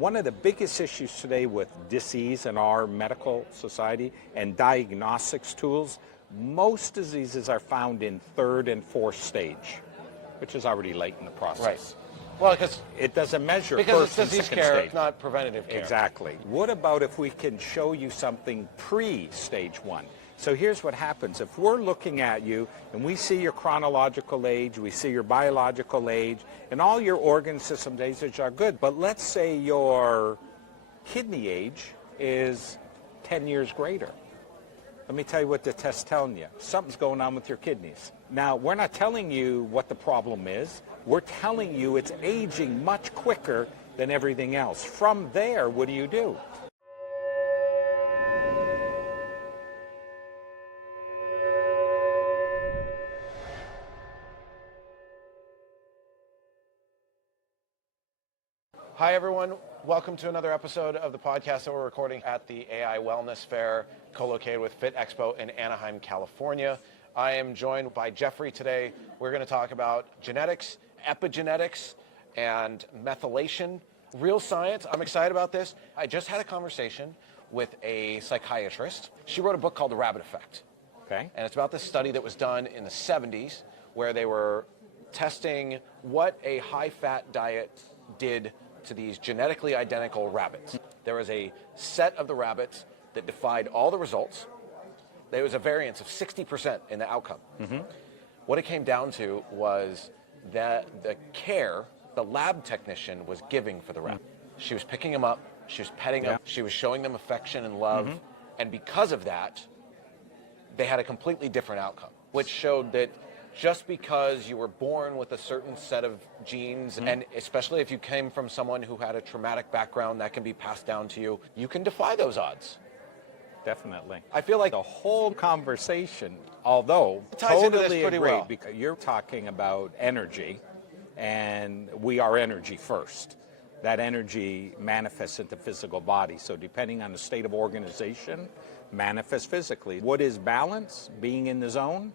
One of the biggest issues today with disease in our medical society and diagnostics tools, most diseases are found in third and fourth stage, which is already late in the process. Right. Well, because it doesn't measure because first it's disease and second care, stage. not preventative care. Exactly. What about if we can show you something pre-stage 1? So here's what happens. If we're looking at you and we see your chronological age, we see your biological age, and all your organ system ages are good, but let's say your kidney age is 10 years greater. Let me tell you what the test's telling you. Something's going on with your kidneys. Now, we're not telling you what the problem is. We're telling you it's aging much quicker than everything else. From there, what do you do? Hi, everyone. Welcome to another episode of the podcast that we're recording at the AI Wellness Fair, co-located with Fit Expo in Anaheim, California. I am joined by Jeffrey today. We're going to talk about genetics, epigenetics, and methylation, real science. I'm excited about this. I just had a conversation with a psychiatrist. She wrote a book called The Rabbit Effect. Okay. And it's about this study that was done in the 70s where they were testing what a high-fat diet did to these genetically identical rabbits. There was a set of the rabbits that defied all the results. There was a variance of 60% in the outcome. What it came down to was that the care the lab technician was giving for the rabbit. She was picking them up, she was petting them, she was showing them affection and love, and because of that, they had a completely different outcome, which showed that just because you were born with a certain set of genes, and especially if you came from someone who had a traumatic background that can be passed down to you, you can defy those odds. Definitely. I feel like the whole conversation, although ties into this totally pretty agree, well. because you're talking about energy, and we are energy first. That energy manifests into physical body. So depending on the state of organization, manifests physically. What is balance? Being in the zone?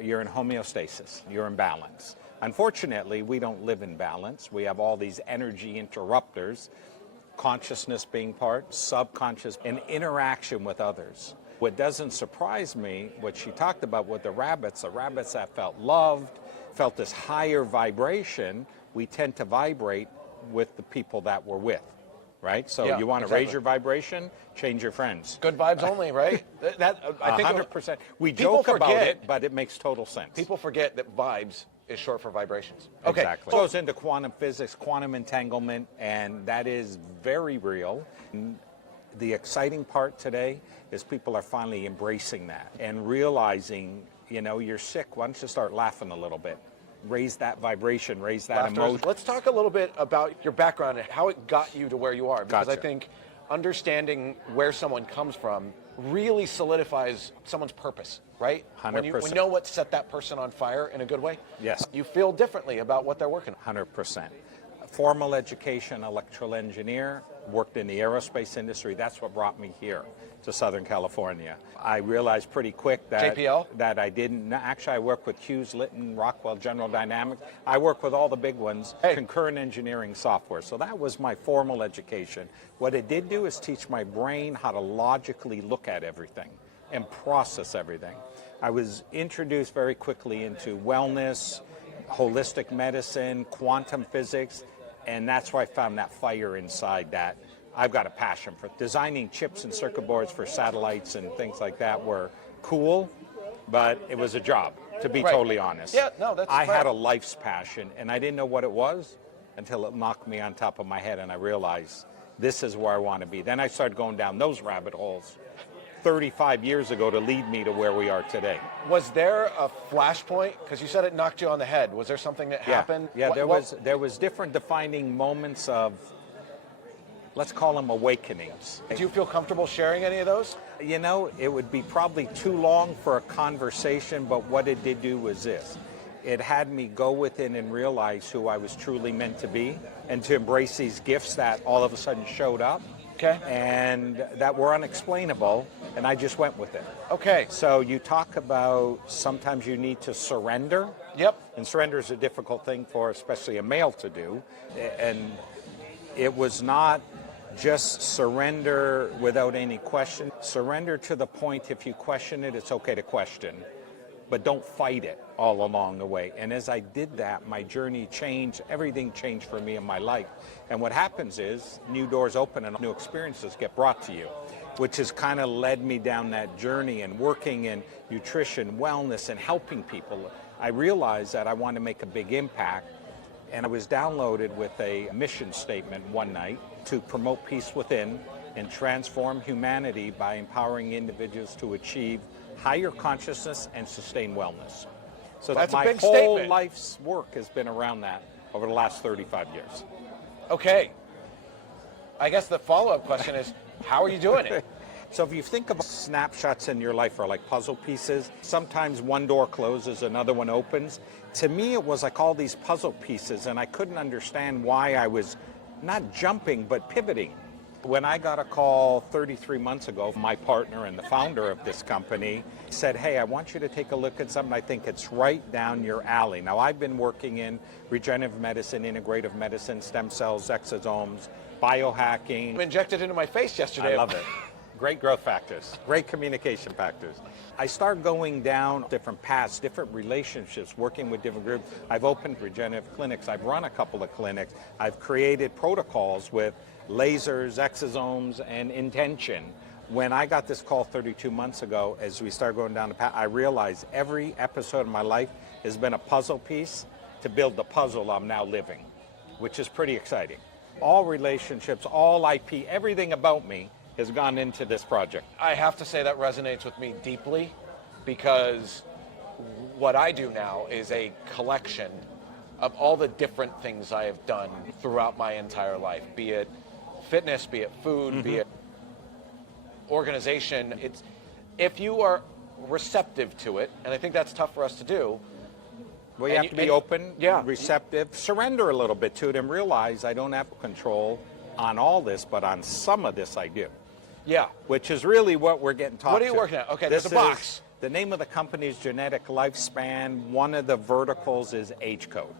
You're in homeostasis, you're in balance. Unfortunately, we don't live in balance. We have all these energy interrupters, consciousness being part, subconscious, and interaction with others. What doesn't surprise me, what she talked about with the rabbits that felt loved, felt this higher vibration, we tend to vibrate with the people that we're with. Right? So Yeah, you want to raise your vibration, change your friends. good vibes only, right? I think 100%. We people joke about forget- it, but it makes total sense. People forget that vibes is short for vibrations. Exactly. It goes into quantum physics, quantum entanglement, and that is very real. The exciting part today is people are finally embracing that and realizing, you know, you're sick. Why don't you start laughing a little bit? Raise that vibration, raise that emotion. Let's talk a little bit about your background and how it got you to where you are, because Gotcha. I think understanding where someone comes from really solidifies someone's purpose, right? 100%. When you know what set that person on fire in a good way, Yes. you feel differently about what they're working on. 100%. Formal education, electrical engineer, worked in the aerospace industry. That's what brought me here to Southern California. I realized pretty quick that JPL? that I didn't. Actually, I work with Hughes, Litton, Rockwell, General Dynamics. I work with all the big ones, concurrent engineering software. So that was my formal education. What it did do is teach my brain how to logically look at everything and process everything. I was introduced very quickly into wellness, holistic medicine, quantum physics, and that's where I found that fire inside that. I've got a passion for designing chips and circuit boards for satellites and things like that were cool, but it was a job, to be totally honest. Yeah, no, that's I fair. had a life's passion, and I didn't know what it was until it knocked me on top of my head, and I realized this is where I want to be. Then I started going down those rabbit holes 35 years ago to lead me to where we are today. Was there a flashpoint? Because you said it knocked you on the head. Was there something that happened? Yeah, there was different defining moments of, let's call them awakenings. Do you feel comfortable sharing any of those? You know, it would be probably too long for a conversation, but what it did do was this. It had me go within and realize who I was truly meant to be and to embrace these gifts that all of a sudden showed up. Okay. And that were unexplainable, and I just went with it. Okay. So you talk about sometimes you need to surrender. Yep. And surrender is a difficult thing for especially a male to do. And It was not just surrender without any question. Surrender to the point, if you question it, it's okay to question, but don't fight it all along the way. And as I did that, my journey changed. Everything changed for me in my life. And what happens is new doors open and new experiences get brought to you, which has kind of led me down that journey and working in nutrition, wellness, and helping people. I realized that I wanted to make a big impact, and I was downloaded with a mission statement one night to promote peace within and transform humanity by empowering individuals to achieve higher consciousness and sustain wellness. So that's my a big whole statement. life's work has been around that over the last 35 years. Okay. I guess the follow-up question is, how are you doing it? So if you think about snapshots in your life are like puzzle pieces, sometimes one door closes, another one opens. To me, it was like all these puzzle pieces, and I couldn't understand why I was not jumping, but pivoting. When I got a call 33 months ago, my partner and the founder of this company said, hey, I want you to take a look at something. I think it's right down your alley. Now, I've been working in regenerative medicine, integrative medicine, stem cells, exosomes, biohacking. Injected into my face yesterday. I love it. Great growth factors, great communication factors. I start going down different paths, different relationships, working with different groups. I've opened regenerative clinics. I've run a couple of clinics. I've created protocols with lasers, exosomes, and intention. When I got this call 32 months ago, as we started going down the path, I realized every episode of my life has been a puzzle piece to build the puzzle I'm now living, which is pretty exciting. All relationships, all IP, everything about me has gone into this project. I have to say that resonates with me deeply, because what I do now is a collection of all the different things I have done throughout my entire life, be it fitness, be it food, be it organization. It's, if you are receptive to it, and I think that's tough for us to do. Well, you have to be open, yeah, receptive, surrender a little bit to it, and realize I don't have control on all this, but on some of this I do. Yeah. Which is really what we're getting taught. What are you working at? Okay, there's a box. The name of the company is Genetic Lifespan. One of the verticals is age code.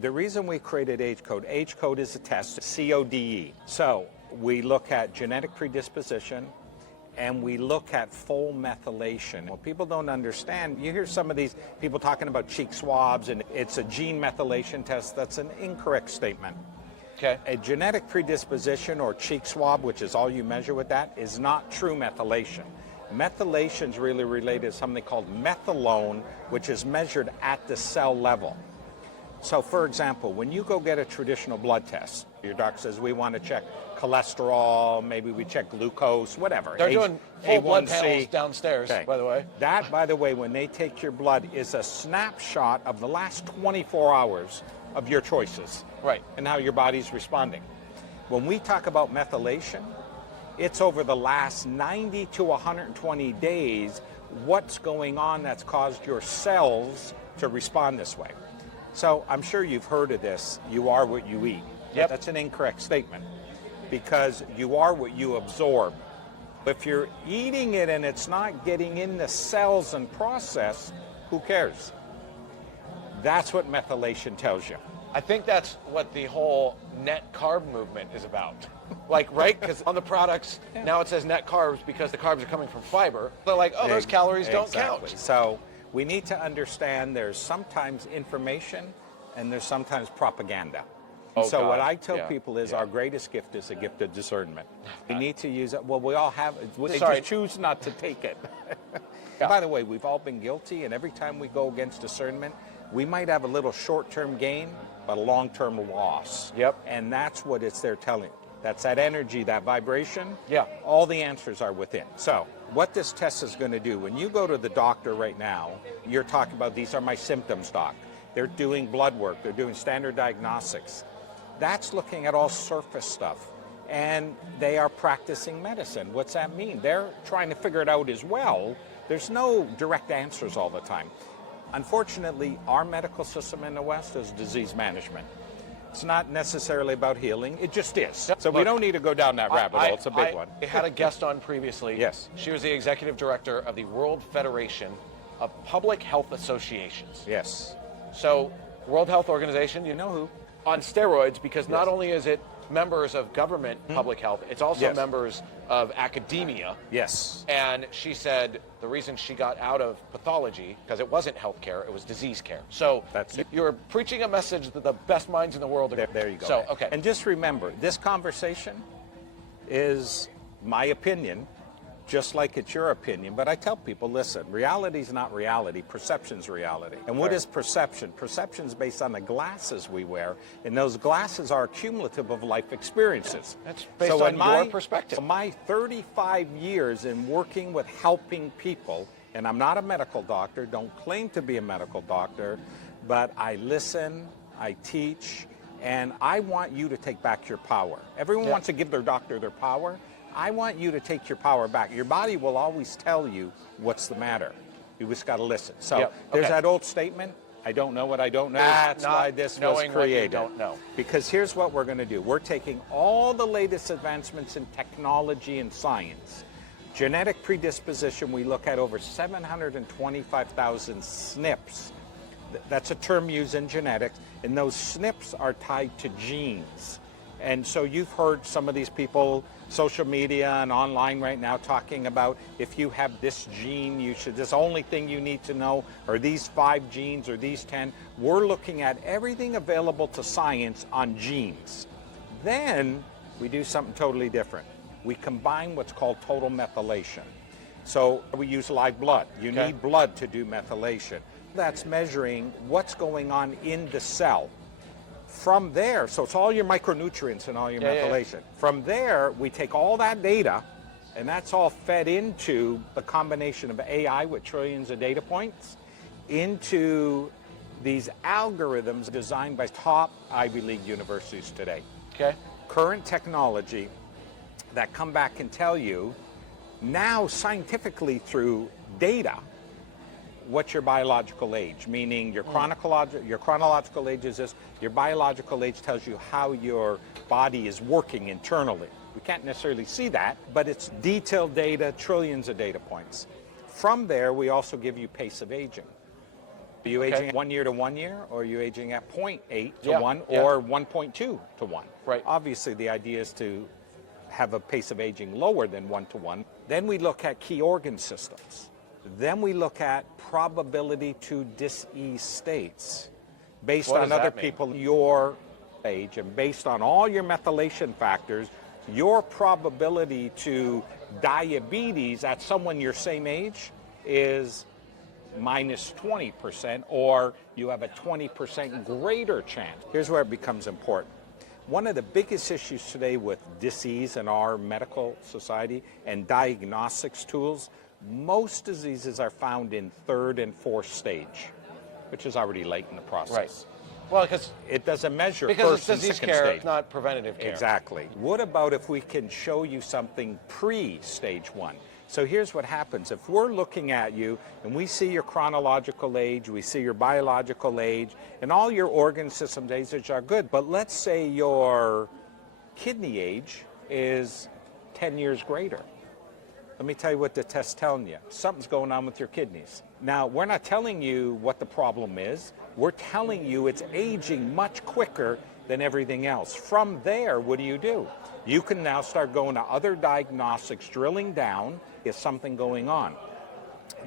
The reason we created age code is a test, CODE. So we look at genetic predisposition, and we look at full methylation. What people don't understand, you hear some of these people talking about cheek swabs, and it's a gene methylation test. That's an incorrect statement. Okay. A genetic predisposition or cheek swab, which is all you measure with that, is not true methylation. Methylation is really related to something called methylone, which is measured at the cell level. So, for example, when you go get a traditional blood test, your doctor says, we want to check cholesterol, maybe we check glucose, whatever. They're doing full blood A1C. panels downstairs, Okay. by the way. That, by the way, when they take your blood, is a snapshot of the last 24 hours of your choices. Right. And how your body's responding. When we talk about methylation, it's over the last 90 to 120 days, what's going on that's caused your cells to respond this way. So I'm sure you've heard of this, you are what you eat. Yep. That's an incorrect statement, because you are what you absorb. If you're eating it and it's not getting in the cells and process, who cares? That's what methylation tells you. I think that's what the whole net carb movement is about. Like, right? Because on the products, now it says net carbs because the carbs are coming from fiber. They're like, oh, those calories don't count. So we need to understand there's sometimes information and there's sometimes propaganda. Oh, so God. what I tell people is our greatest gift is a gift of discernment. We need to use it. Well, we all have it. They just choose not to take it. By the way, we've all been guilty, and every time we go against discernment, we might have a little short-term gain, but a long-term loss. Yep. And that's what it's there telling. That's that energy, that vibration. Yeah. All the answers are within. So what this test is going to do, when you go to the doctor right now, you're talking about, these are my symptoms, doc. They're doing blood work. They're doing standard diagnostics. That's looking at all surface stuff. And they are practicing medicine. What's that mean? They're trying to figure it out as well. There's no direct answers all the time. Unfortunately, our medical system in the West is disease management. It's not necessarily about healing. It just is. So we don't need to go down that rabbit hole. It's a big one. I had a guest on previously. Yes. She was the executive director of the World Federation of Public Health Associations. Yes. So, World Health Organization, You know who? on steroids, because not only is it members of government public health. It's also Yes. members of academia. Yes. And she said the reason she got out of pathology, because it wasn't healthcare, it was disease care. So That's it. you're preaching a message that the best minds in the world are. There you go. So, okay. And just remember, this conversation is my opinion, just like it's your opinion. But I tell people, listen, reality is not reality. Perception's reality. And what is perception? Perception's based on the glasses we wear, and those glasses are cumulative of life experiences. That's based on your perspective. My 35 years in working with helping people, and I'm not a medical doctor, don't claim to be a medical doctor, but I listen, I teach, and I want you to take back your power. Everyone wants to give their doctor their power. I want you to take your power back. Your body will always tell you what's the matter. You just got to listen. So there's that old statement, I don't know what I don't know. That's why this was created. What you don't know. Because here's what we're going to do. We're taking all the latest advancements in technology and science. Genetic predisposition, we look at over 725,000 SNPs. That's a term used in genetics, and those SNPs are tied to genes. And so you've heard some of these people, social media and online right now, talking about if you have this gene, you should, this only thing you need to know, or these 5 genes, or these 10. We're looking at everything available to science on genes. Then we do something totally different. We combine what's called total methylation. So we use live blood. You need blood to do methylation. That's measuring what's going on in the cell. From there, so it's all your micronutrients and all your methylation. From there, we take all that data, and that's all fed into the combination of AI with trillions of data points, into these algorithms designed by top Ivy League universities today. Current technology that come back and tell you now scientifically through data what's your biological age, meaning your chronological age is this, your biological age tells you how your body is working internally. We can't necessarily see that, but it's detailed data, trillions of data points. From there, we also give you pace of aging. Are you aging at 1 year to 1 year, or are you aging at 0.8 to 1, or 1.2 to 1? Right. Obviously, the idea is to have a pace of aging lower than 1 to 1. Then we look at key organ systems. Then we look at probability to disease states based on other people your age, and based on all your methylation factors, your probability to diabetes at someone your same age is minus 20%, or you have a 20% greater chance. Here's where it becomes important. One of the biggest issues today with disease in our medical society and diagnostics tools, most diseases are found in 3rd and 4th stage, which is already late in the process. Right. Well, because it doesn't measure because first it's disease and 2nd care, stage. not preventative care. Exactly. What about if we can show you something pre-stage 1? So here's what happens. If we're looking at you and we see your chronological age, we see your biological age, and all your organ system ages are good, but let's say your kidney age is 10 years greater. Let me tell you what the test's telling you. Something's going on with your kidneys. Now, we're not telling you what the problem is. We're telling you it's aging much quicker than everything else. From there, what do? You can now start going to other diagnostics, drilling down, is something going on.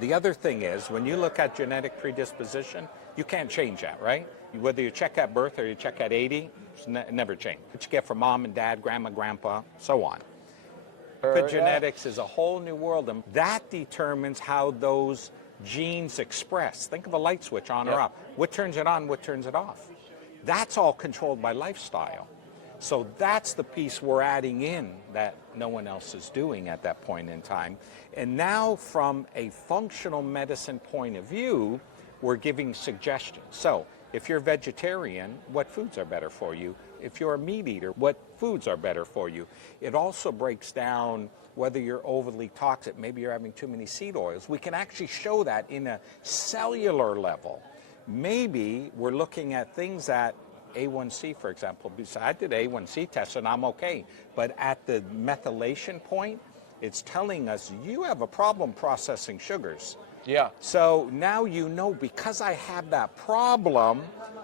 The other thing is, when you look at genetic predisposition, you can't change that, right? Whether you check at birth or you check at 80, it's never change. What you get from mom and dad, grandma, grandpa, so on. Epigenetics is a whole new world, and that determines how those genes express. Think of a light switch on or off. What turns it on, what turns it off? That's all controlled by lifestyle. So that's the piece we're adding in that no one else is doing at that point in time. And now from a functional medicine point of view, we're giving suggestions. So if you're vegetarian, what foods are better for you? If you're a meat eater, what foods are better for you? It also breaks down whether you're overly toxic. Maybe you're having too many seed oils. We can actually show that in a cellular level. Maybe we're looking at things that A1C, for example. I did A1C test and I'm okay. But at the methylation point, it's telling us you have a problem processing sugars. Yeah. So now you know, because I have that problem,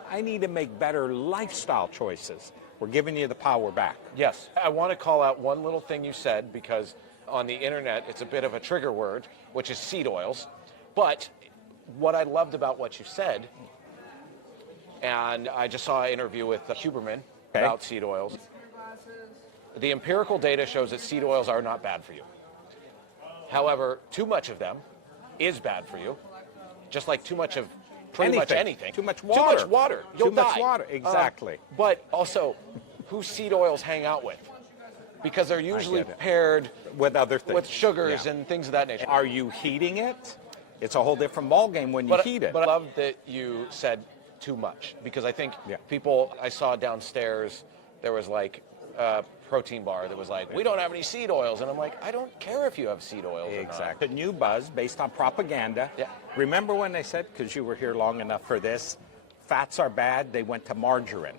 I need to make better lifestyle choices. We're giving you the power back. Yes. I want to call out one little thing you said, because on the internet it's a bit of a trigger word, which is seed oils. But what I loved about what you said, and I just saw an interview with Huberman about seed oils. The empirical data shows that seed oils are not bad for you. However, too much of them is bad for you, just like too much of pretty much anything. Too much water. Too much water. You'll die. Too much water, exactly. But also, who seed oils hang out with? Because they're usually paired with other things, with sugars and things of that nature. Are you heating it? It's a whole different ballgame when you heat it. But I love that you said too much, because I think people I saw downstairs, there was like a protein bar that was like, we don't have any seed oils. And I'm like, I don't care if you have seed oils. Exactly. The new buzz based on propaganda. Yeah. Remember when they said, because you were here long enough for this, fats are bad, they went to margarine.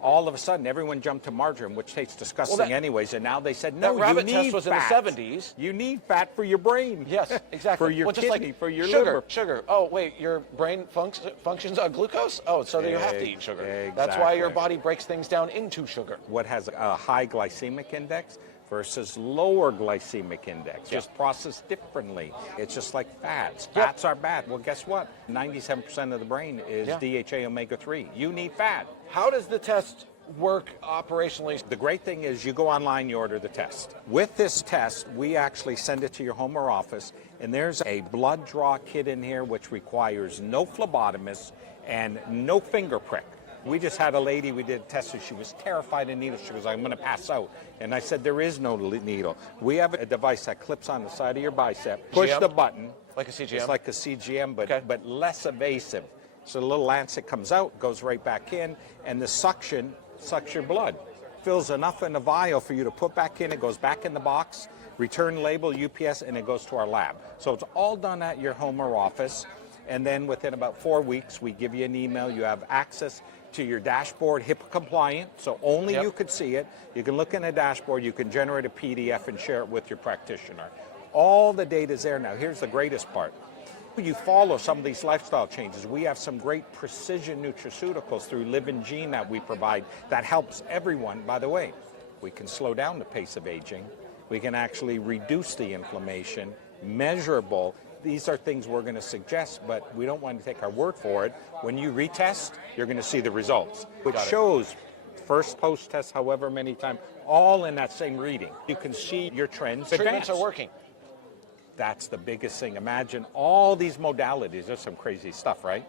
All of a sudden, everyone jumped to margarine, which tastes disgusting anyways, and now they said, no, that rabbit you need test was fat. in the 70s. You need fat for your brain. Yes, exactly. For your kidney, for your sugar, liver. Sugar. Oh, wait, your brain functions on glucose? Oh, so you have to eat sugar. Exactly. That's why your body breaks things down into sugar. What has a high glycemic index versus lower glycemic index, just processed differently. It's just like fats. Fats are bad. Well, guess what? 97% of the brain is DHA omega-3. You need fat. How does the test work operationally? The great thing is you go online, you order the test. With this test, we actually send it to your home or office, and there's a blood draw kit in here which requires no phlebotomist and no finger prick. We just had a lady, we did a test, and she was terrified of needles. She was like, I'm going to pass out. And I said, there is no needle. We have a device that clips on the side of your bicep. Push the button. Like a CGM? It's like a CGM, but less evasive. So the little lancet comes out, goes right back in, and the suction sucks your blood. Fills enough in a vial for you to put back in. It goes back in the box, return label, UPS, and it goes to our lab. So it's all done at your home or office. And then within about 4 weeks, we give you an email. You have access to your dashboard, HIPAA compliant, so only you could see it. You can look in a dashboard, you can generate a PDF and share it with your practitioner. All the data is there now. Here's the greatest part. You follow some of these lifestyle changes. We have some great precision nutraceuticals through Live and Gene that we provide that helps everyone. By the way, we can slow down the pace of aging. We can actually reduce the inflammation, measurable. These are things we're going to suggest, but we don't want to take our word for it. When you retest, you're going to see the results, which shows first post-test, however many times, all in that same reading. You can see your trends. Treatments are working. That's the biggest thing. Imagine all these modalities. There's some crazy stuff, right?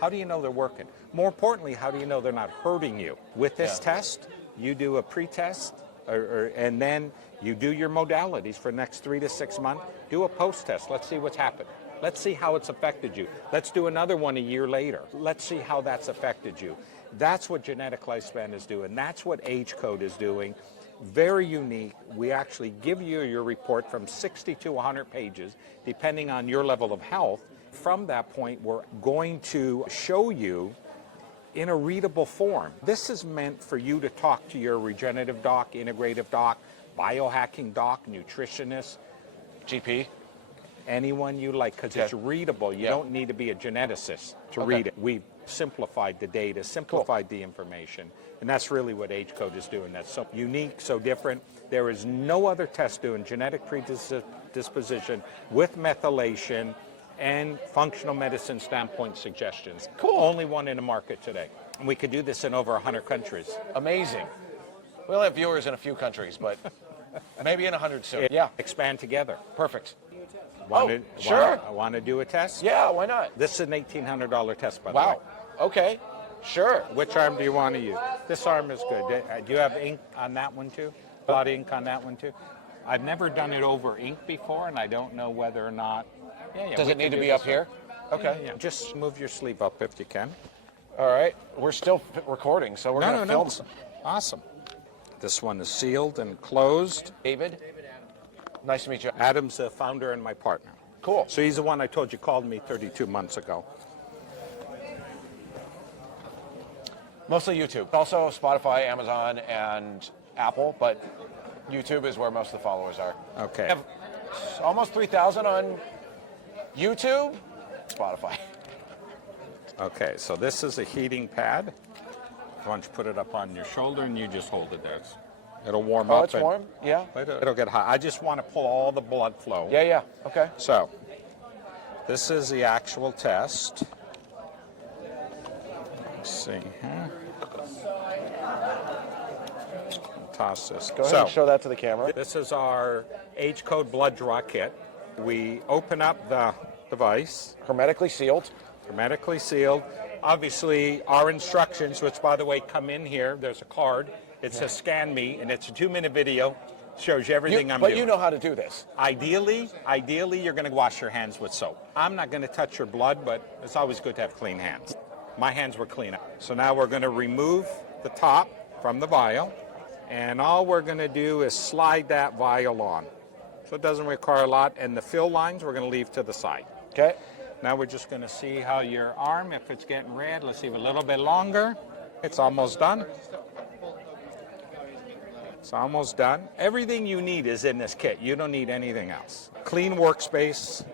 How do you know they're working? More importantly, how do you know they're not hurting you? With this test, you do a pre-test, and then you do your modalities for the next 3 to 6 months. Do a post-test. Let's see what's happened. Let's see how it's affected you. Let's do another one a year later. Let's see how that's affected you. That's what genetic lifespan is doing. That's what Age Code is doing. Very unique. We actually give you your report from 60 to 100 pages, depending on your level of health. From that point, we're going to show you in a readable form. This is meant for you to talk to your regenerative doc, integrative doc, biohacking doc, nutritionist, GP, anyone you like, because it's readable. You don't need to be a geneticist to read it. We've simplified the data, simplified the information, and that's really what Age Code is doing. That's so unique, so different. There is no other test doing genetic predisposition with methylation and functional medicine standpoint suggestions. Only one in the market today. And we could do this in over 100 countries. Amazing. We'll have viewers in a few countries, but maybe in 100 soon. Expand together. Perfect. Sure. Want to do a test? Yeah, why not? This is an $1,800 test, by the way. Wow. Okay. Sure. Which arm do you want to use? This arm is good. Do you have ink on that one too? A lot of ink on that one too? I've never done it over ink before, and I don't know whether or not. Does it need to be up here? Okay. Yeah. Just move your sleeve up if you can. All right. We're still recording, so we're going to film some. Awesome. This one is sealed and closed. David, nice to meet you. Adam's the founder and my partner. Cool. So he's the one I told you called me 32 months ago. Mostly YouTube. Also Spotify, Amazon, and Apple, but YouTube is where most of the followers are. Okay. We have almost 3,000 on YouTube, Spotify. Okay, so this is a heating pad. Why don't you put it up on your shoulder and you just hold it there. It'll warm Oh, up. it's warm? Yeah. It'll get hot. I just want to pull all the blood flow. Yeah, yeah. Okay. So, this is the actual test. Let's see here. Toss this. Go ahead and show that to the camera. This is our age code blood draw kit. We open up the device. Hermetically sealed. Hermetically sealed. Obviously, our instructions, which by the way come in here, there's a card. It says scan me, and it's a 2-minute video. Shows you everything I'm doing. But you know how to do this. Ideally, you're going to wash your hands with soap. I'm not going to touch your blood, but it's always good to have clean hands. My hands were clean. So now we're going to remove the top from the vial, and all we're going to do is slide that vial on. So it doesn't require a lot, and the fill lines we're going to leave to the side. Okay. Now we're just going to see how your arm, if it's getting red, let's leave a little bit longer. It's almost done. It's almost done. Everything you need is in this kit. You don't need anything else. Clean workspace.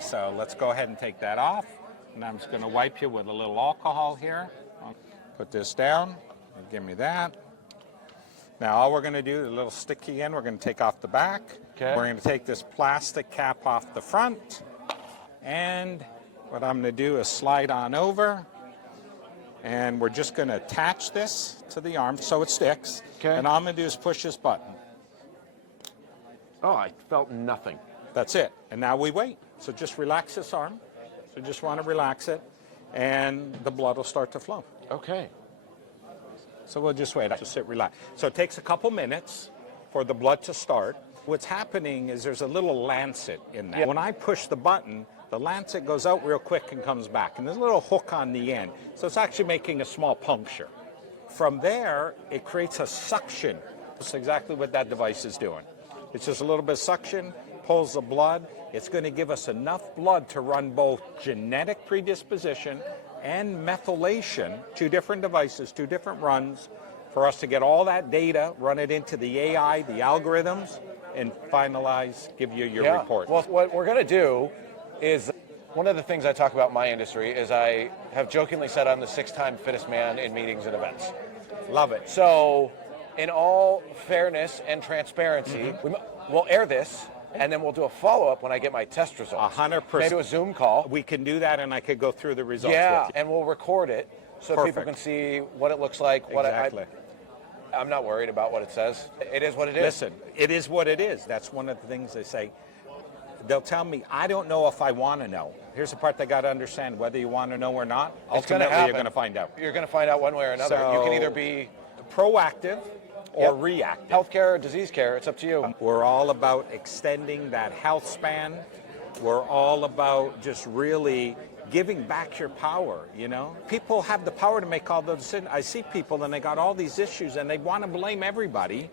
So let's go ahead and take that off. And I'm just going to wipe you with a little alcohol here. I'll put this down. Give me that. Now all we're going to do, a little sticky end, we're going to take off the back. Okay. We're going to take this plastic cap off the front. And what I'm going to do is slide on over. And we're just going to attach this to the arm so it sticks. Okay. And all I'm going to do is push this button. Oh, I felt nothing. That's it. And now we wait. So just relax this arm. So just want to relax it. And the blood will start to flow. Okay. So we'll just wait. Just sit relaxed. So it takes a couple minutes for the blood to start. What's happening is there's a little lancet in there. Yeah. When I push the button, the lancet goes out real quick and comes back. And there's a little hook on the end. So it's actually making a small puncture. From there, it creates a suction. That's exactly what that device is doing. It's just a little bit of suction, pulls the blood. It's going to give us enough blood to run both genetic predisposition and methylation, 2 different devices, 2 different runs, for us to get all that data, run it into the AI, the algorithms, and finalize, give you your report. Well, what we're going to do is, one of the things I talk about in my industry is I have jokingly said I'm the 6-time fittest man in meetings and events. Love it. So, in all fairness and transparency, we'll air this, and then we'll do a follow-up when I get my test results. 100%. Maybe a Zoom call. We can do that, and I could go through the results Yeah, with you. and we'll record it so people Perfect. can see what it looks like. What Exactly. I'm not worried about what it says. It is what it is. Listen, it is what it is. That's one of the things they say. They'll tell me, I don't know if I want to know. Here's the part they got to understand, whether you want to know or not. It's gonna Ultimately, happen. you're going to find out. You're going to find out one way or another. So, you can either be proactive or reactive. healthcare or disease care. It's up to you. We're all about extending that health span. We're all about just really giving back your power, you know? People have the power to make all those decisions. I see people and they got all these issues and they want to blame everybody.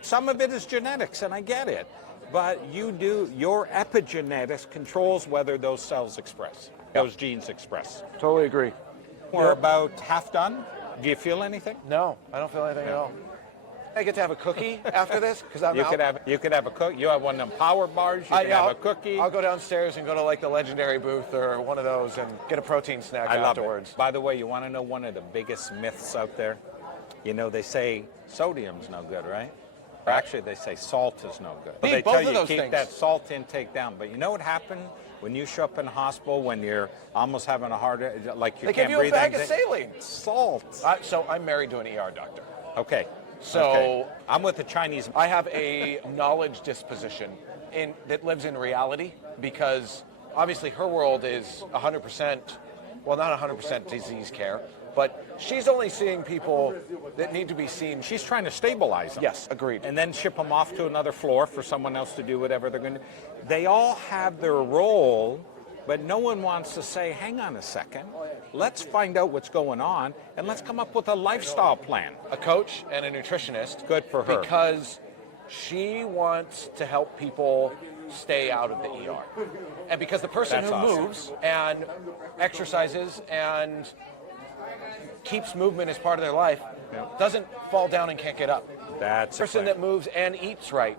Some of it is genetics, and I get it. But your epigenetics controls whether those cells express, those genes express. Totally agree. We're about half done. Do you feel anything? No, I don't feel anything at all. I get to have a cookie after this because I'm You out. could have a cookie. You have one of them power bars. You can have a cookie. I'll go downstairs and go to like the Legendary booth or one of those and get a protein snack I love afterwards. it. By the way, you want to know one of the biggest myths out there? You know, they say sodium's no good, right? Or actually, they say salt is no good. But Need they both tell of you those keep things. that salt intake down. But you know what happened when you show up in the hospital when you're almost having a heart, like you They can't give you a breathe? bag of saline. Salt. So I'm married to an ER doctor. Okay. So Okay. I'm with the Chinese. I have a knowledge disposition that lives in reality because obviously her world is 100%, well, not 100% disease care, but she's only seeing people that need to be seen. She's trying to stabilize them. Yes, agreed. And then ship them off to another floor for someone else to do whatever they're going to do. They all have their role, but no one wants to say, hang on a second, let's find out what's going on, and let's come up with a lifestyle plan. A coach and a nutritionist. Good for her. Because she wants to help people stay out of the ER. And because the person That's who awesome. moves and exercises and keeps movement as part of their life doesn't fall down and can't get up. That's The person a that moves and eats right,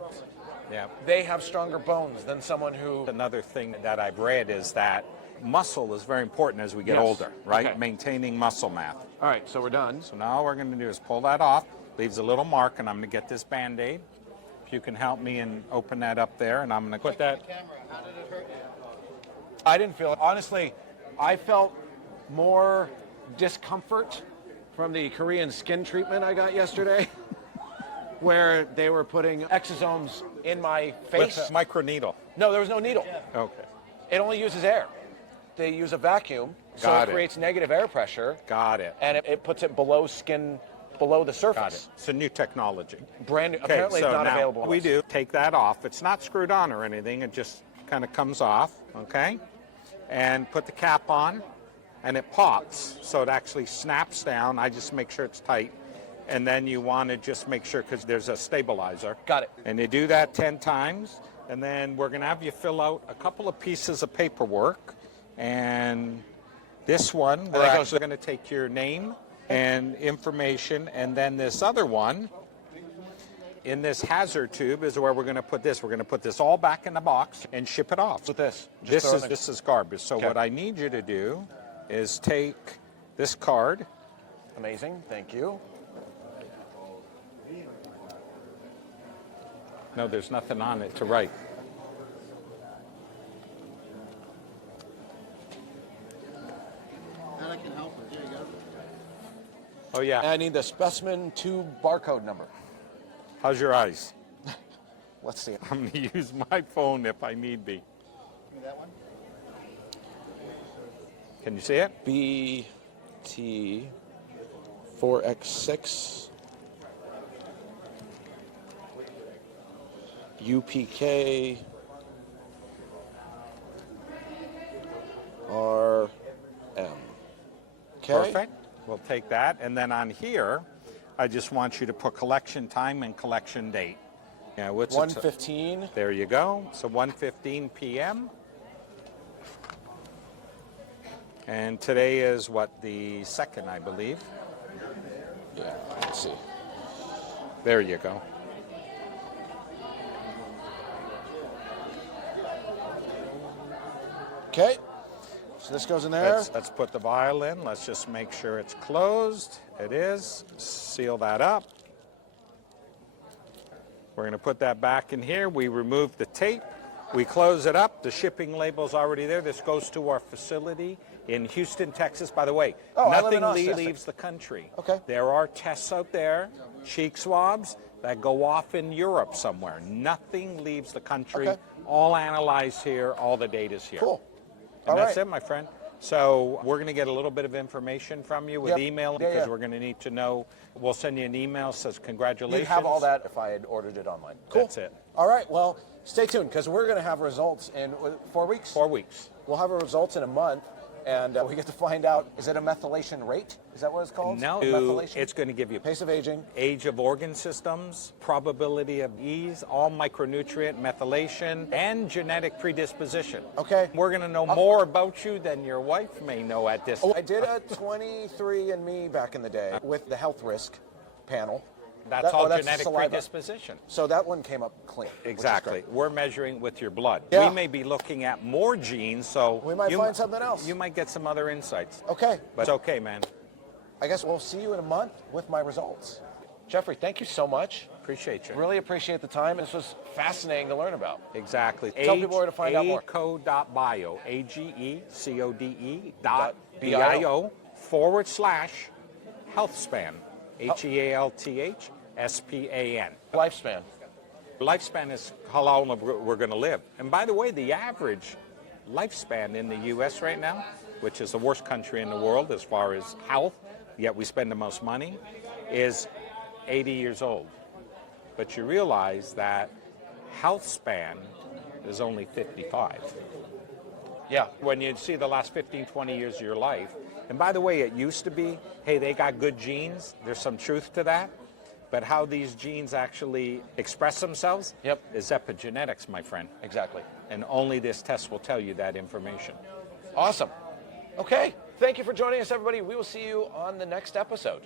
yeah. they have stronger bones than someone who... Another thing that I've read is that muscle is very important as we get Yes. older, right? Okay. Maintaining muscle mass. All right, so we're done. So now all we're going to do is pull that off. Leaves a little mark, and I'm going to get this Band-Aid. If you can help me and open that up there, and I'm going to put that. How did it hurt? I didn't feel it. Honestly, I felt more discomfort from the Korean skin treatment I got yesterday, where they were putting exosomes in my face. With a microneedle. No, there was no needle. Okay. It only uses air. They use a vacuum, so Got it it. creates negative air pressure, Got it. and it puts it below skin, below the surface. Got it. It's a new technology. Brand new. Okay, Apparently, so it's not now available. what we do, take that off. It's not screwed on or anything. It just kind of comes off, okay? And put the cap on, and it pops, so it actually snaps down. I just make sure it's tight. And then you want to just make sure, because there's a stabilizer. Got it. And you do that 10 times, and then we're going to have you fill out a couple of pieces of paperwork. And this one, we're that goes- actually going to take your name and information, and then this other one, in this hazard tube, is where we're going to put this. We're going to put this all back in the box and ship it off. With this. Just throw it in. This is garbage. So Okay. what I need you to do is take this card. Amazing. Thank you. No, there's nothing on it to write. And I can help her. There you go. Oh yeah. And I need the specimen tube barcode number. How's your eyes? Let's see. I'm going to use my phone if I need be. Give me that one. Can you see it? BT4X6 UPK RM. Okay. Perfect. We'll take that. And then on here, I just want you to put collection time and collection date. Yeah, what's it? 1:15. There you go. So 1:15 p.m. And today is what, the 2nd, I believe. Yeah, let's see. There you go. Okay. So this goes in there. Let's put the vial in. Let's just make sure it's closed. It is. Seal that up. We're going to put that back in here. We remove the tape. We close it up. The shipping label's already there. This goes to our facility in Houston, Texas. By the way, Oh, I live in nothing Austin. leaves the country. Okay. There are tests out there, cheek swabs, that go off in Europe somewhere. Nothing leaves the country. Okay. All analyzed here. All the data's here. Cool. And All that's right. it, my friend. So we're going to get a little bit of information from you with Yep. email Yeah, because yeah. we're going to need to know. We'll send you an email that says congratulations. You'd have all that if I had ordered it online. Cool. That's it. All right. Well, stay tuned because we're going to have results in 4 weeks. 4 weeks. We'll have our results in a month, and we get to find out, is it a methylation rate? Is that what it's called? No, Methylation? it's going to give you Pace of aging. age of organ systems, probability of ease, all micronutrient, methylation, and genetic predisposition. Okay. We're going to know more about you than your wife may know at this Oh, I did a 23andMe back in the day with the health risk panel. That's all that's genetic saliva. predisposition. So that one came up clean. which is Exactly. great. We're measuring with your blood. Yeah. We may be looking at more genes, so We might find something else. You might get some other insights. Okay. But it's okay, man. I guess we'll see you in a month with my results. Jeffrey, thank you so much. Appreciate you. Really appreciate the time. This was fascinating to learn about. Exactly. Tell people where to find out more. Agecode.bio, AGECODE dot .bio. BIO /healthspan, HEALTHSPAN. Lifespan. Lifespan is how long we're going to live. And by the way, the average lifespan in the U.S. right now, which is the worst country in the world as far as health, yet we spend the most money, is 80 years old. But you realize that health span is only 55. Yeah. When you see the last 15, 20 years of your life, and by the way, it used to be, hey, they got good genes. There's some truth to that. But how these genes actually express themselves Yep. is epigenetics, my friend. Exactly. And only this test will tell you that information. Awesome. Okay. Thank you for joining us, everybody. We will see you on the next episode.